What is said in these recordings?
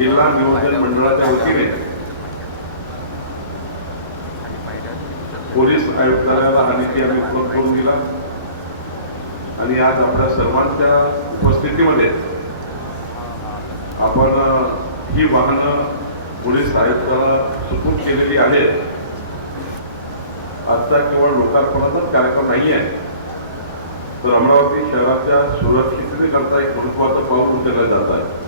जिल्हा नियोजन मंडळाच्या वतीने पोलीस आयुक्तालयाला हा निधी आम्ही उपलब्ध करून दिला आणि आज आपल्या सर्वांच्या उपस्थितीमध्ये आपण ही वाहनं पोलीस आयुक्ताला सुपूर्द केलेली आहेत. आजचा केवळ लोकार्पणाचाच कार्यक्रम नाही आहे, तर अमरावती शहराच्या सुरक्षिततेकरता एक महत्त्वाचं पाऊल उचललं जात आहे.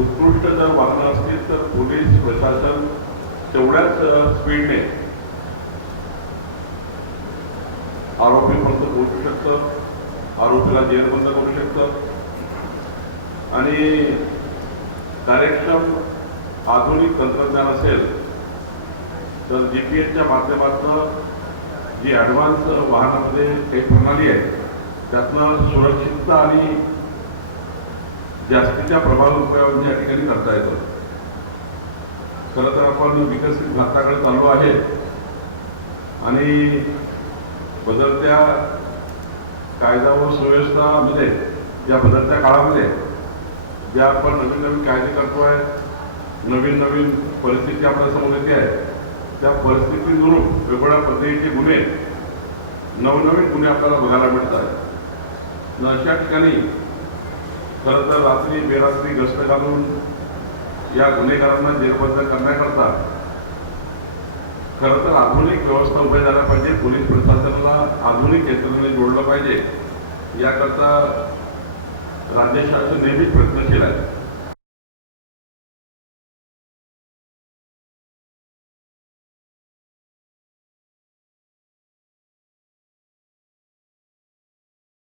उत्कृष्ट जर वाहनं असतील तर पोलीस प्रशासन तेवढ्याच स्पीडने आरोपीपर्यंत पोहोचू शकतं, आरोपीला जेरबंद करू शकतं आणि कार्यक्षम आधुनिक तंत्रज्ञान असेल तर GPS माध्यमातून जी ॲडव्हान्स वाहनामध्ये एक प्रणाली आहे त्यातनं सुरक्षितता आणि जास्तीच्या प्रभावी उपयोग या ठिकाणी करता येतो. खरं तर आपण विकसित भारताकडे चालू आहे आणि बदलत्या कायदा व सुव्यवस्थामध्ये या बदलत्या काळामध्ये ज्या आपण नवीन नवीन कायदे करतोय, नवीन नवीन परिस्थिती आपल्या समोर येते आहे, त्या परिस्थितीनुरूप वेगवेगळ्या पद्धतीचे गुन्हे नवनवीन गुन्हे आपल्याला बघायला मिळत आहेत. अशा ठिकाणी खरं तर रात्री बेरात्री गस्त घालून या गुन्हेगारांना जेरबंद करण्याकरता खरं तर आधुनिक व्यवस्था उभी झाल्या पाहिजे. पोलीस प्रशासनाला आधुनिक यंत्रणेने जोडलं पाहिजे. याकरता राज्य शासन नेहमीच प्रयत्नशील